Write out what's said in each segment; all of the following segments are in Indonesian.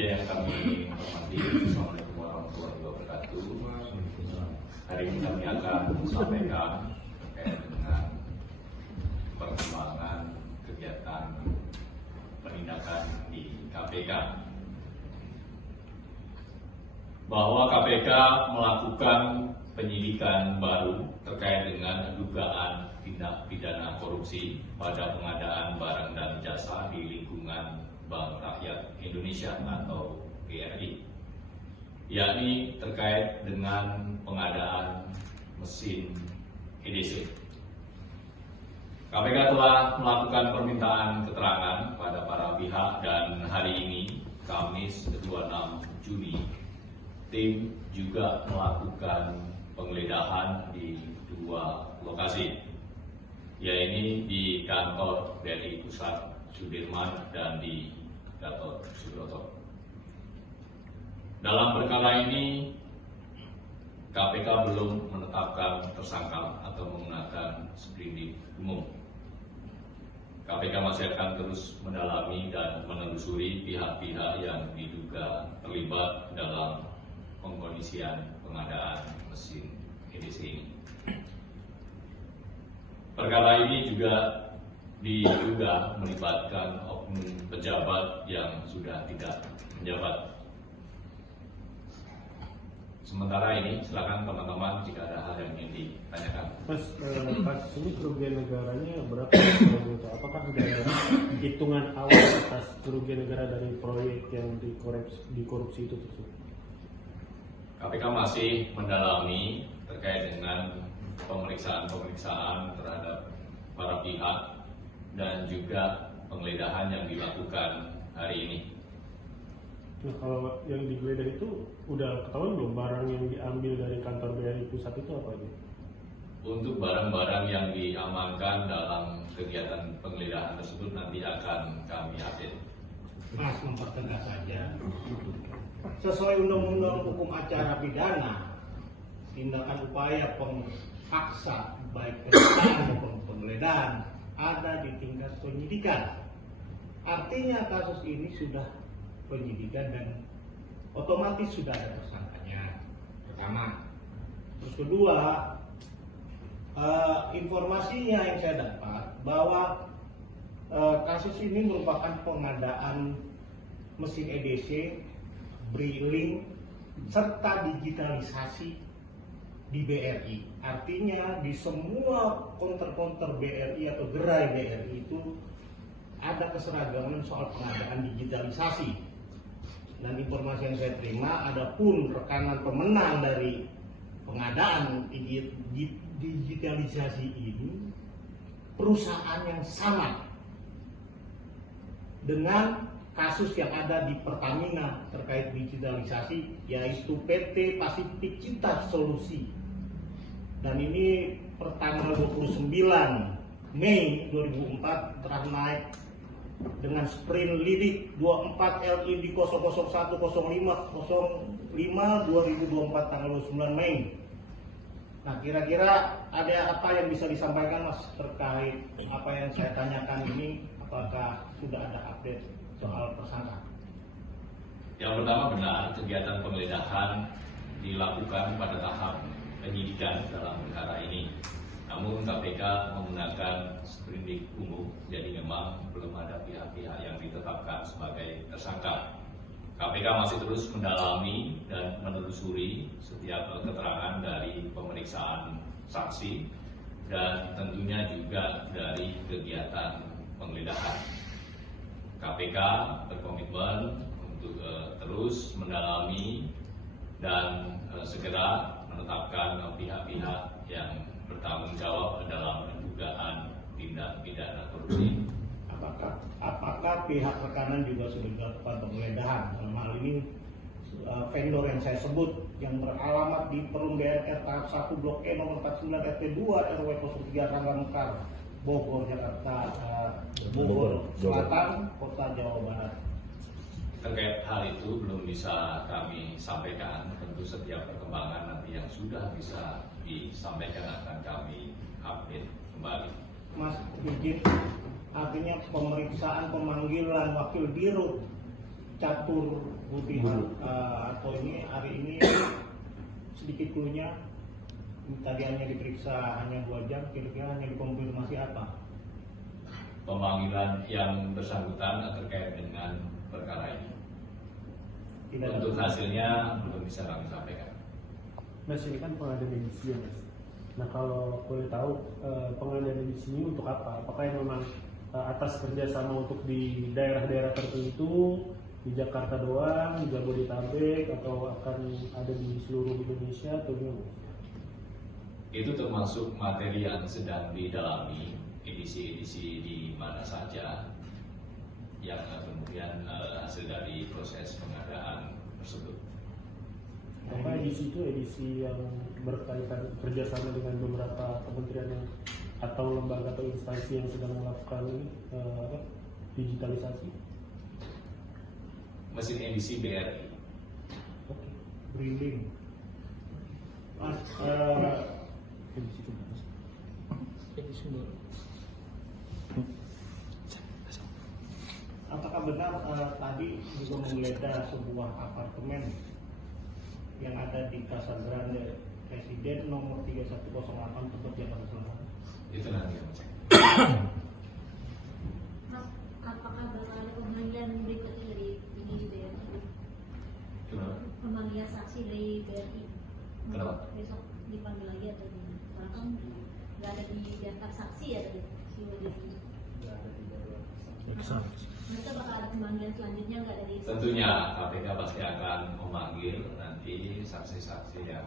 media yang kami hormati, Assalamualaikum warahmatullahi wabarakatuh. Hari ini kami akan sampaikan terkait dengan perkembangan kegiatan penindakan di KPK. Bahwa KPK melakukan penyidikan baru terkait dengan dugaan tindak pidana korupsi pada pengadaan barang dan jasa di lingkungan Bank Rakyat Indonesia atau BRI, yakni terkait dengan pengadaan mesin EDC. KPK telah melakukan permintaan keterangan pada para pihak dan hari ini, Kamis 26 Juni, tim juga melakukan penggeledahan di dua lokasi, yaitu di kantor BRI Pusat Sudirman dan di Gatot Subroto. Dalam perkara ini, KPK belum menetapkan tersangka atau menggunakan sprindik umum. KPK masih akan terus mendalami dan menelusuri pihak-pihak yang diduga terlibat dalam pengkondisian pengadaan mesin EDC ini. Perkara ini juga diduga melibatkan oknum pejabat yang sudah tidak menjabat. Sementara ini, silakan teman-teman jika ada hal yang ingin ditanyakan. Mas, ini kerugian negaranya berapa? Apakah sudah ada hitungan awal atas kerugian negara dari proyek yang dikorupsi itu tersebut? KPK masih mendalami terkait dengan pemeriksaan terhadap para pihak dan juga penggeledahan yang dilakukan hari ini. Nah, kalau yang digeledah itu udah ketahuan belum barang yang diambil dari kantor BRI Pusat itu apa aja? Untuk barang-barang yang diamankan dalam kegiatan penggeledahan tersebut nanti akan kami update. Mas, mempertegas saja. Sesuai Undang-Undang Hukum Acara Pidana, tindakan upaya paksa baik penyidikan maupun penggeledahan ada di tingkat penyidikan. Artinya kasus ini sudah penyidikan dan otomatis sudah ada tersangkanya. Pertama. Terus kedua, informasinya yang saya dapat bahwa kasus ini merupakan pengadaan mesin EDC, briling, serta digitalisasi di BRI. Artinya di semua konter-konter BRI atau gerai BRI itu ada keseragaman soal pengadaan digitalisasi. Dan informasi yang saya terima, ada pun rekanan pemenang dari pengadaan digitalisasi ini perusahaan yang sama dengan kasus yang ada di Pertamina terkait digitalisasi, yaitu PT Pasifik Cita Solusi. Dan ini pertanggal 29 Mei 2004 telah naik dengan sprint lidik 24 LID 00105 2024 tanggal 29 Mei. Nah, kira-kira ada apa yang bisa disampaikan, Mas, terkait apa yang saya tanyakan ini? Apakah sudah ada update soal tersangka? Yang pertama, benar kegiatan penggeledahan dilakukan pada tahap penyidikan dalam perkara ini. Namun KPK menggunakan sprindik umum, jadi memang belum ada pihak-pihak yang ditetapkan sebagai tersangka. KPK masih terus mendalami dan menelusuri setiap keterangan dari pemeriksaan saksi dan tentunya juga dari kegiatan penggeledahan. KPK berkomitmen untuk terus mendalami dan segera menetapkan pihak-pihak yang bertanggung jawab dalam dugaan tindak pidana korupsi. Apakah pihak rekanan juga sudah dilakukan penggeledahan? Dalam hal ini vendor yang saya sebut yang beralamat di Perum BNR tahap 1 Blok E nomor 49 RT 2 RW 03 Rangga Mekar, Bogor, Jakarta, Bogor Selatan, Kota Jawa Barat. Terkait hal itu belum bisa kami sampaikan. Tentu setiap perkembangan nanti yang sudah bisa disampaikan akan kami update kembali. Mas izin, artinya pemeriksaan pemanggilan wakil dirut Catur Budi atau ini hari ini sedikit cluenya, tadi hanya diperiksa hanya 2 jam, kira-kira hanya dikonfirmasi apa? Pemanggilan yang bersangkutan terkait dengan perkara ini. Tidak Untuk ada. hasilnya belum bisa kami sampaikan. Mas, ini kan pengadilan edisi ya Mas. Nah kalau boleh tahu pengadilan edisi ini untuk apa? Apakah yang memang atas kerjasama untuk di daerah-daerah tertentu, di Jakarta doang, di Jabodetabek, atau akan ada di seluruh Indonesia atau gimana? Itu termasuk materi yang sedang didalami, edisi-edisi di mana saja yang kemudian hasil dari proses pengadaan tersebut. Apakah edisi itu edisi yang berkaitan kerjasama dengan beberapa kementerian yang, atau lembaga atau instansi yang sedang melakukan digitalisasi? Mesin edisi BRI. Oke. Briling. Mas, Edisi itu Mas. apakah benar tadi juga menggeledah sebuah apartemen yang ada di Casa Grande Presiden nomor 3108 Tebet Jakarta Selatan? Itu nanti yang cek. Mas, apakah bakal ada pemanggilan berikutnya dari ini gitu ya? Kenapa? Pemanggilan saksi dari BRI. Kenapa? Besok dipanggil lagi atau gimana? Karena kan nggak ada di daftar saksi ya tadi si Wajib. Mereka bakal ada pemanggilan selanjutnya nggak dari? Tentunya KPK pasti akan memanggil nanti saksi-saksi yang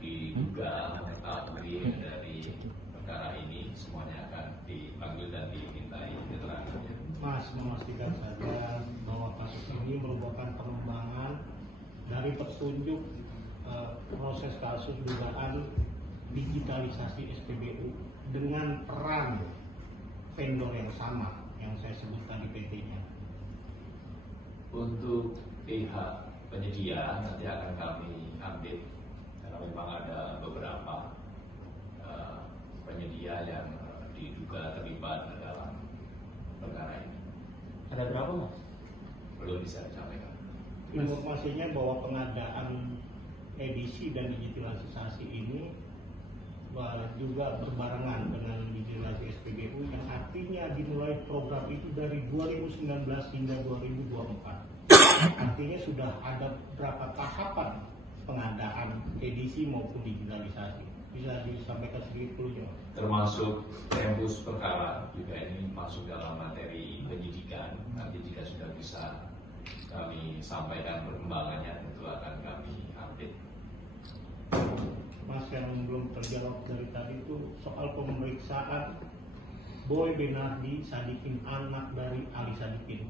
diduga mengetahui dari perkara ini, semuanya akan dipanggil dan dimintai keterangannya. Mas, memastikan saja bahwa kasus ini merupakan pengembangan dari petunjuk proses kasus dugaan digitalisasi SPBU dengan peran vendor yang sama yang saya sebutkan di PT-nya. Untuk pihak penyedia nanti akan kami update karena memang ada beberapa penyedia yang diduga terlibat dalam perkara ini. Ada berapa Mas? Belum bisa disampaikan. Informasinya bahwa pengadaan edisi dan digitalisasi ini juga berbarengan dengan digitalisasi SPBU yang artinya dimulai program itu dari 2019 hingga 2024. Artinya sudah ada berapa tahapan pengadaan edisi maupun digitalisasi. Bisa disampaikan sedikit dulu ya? Termasuk tempus perkara juga ini masuk dalam materi penyidikan. Nanti jika sudah bisa kami sampaikan perkembangannya tentu akan kami update. Mas, yang belum terjawab dari tadi itu soal pemeriksaan Boy Benardi Sadikin, anak dari Ali Sadikin.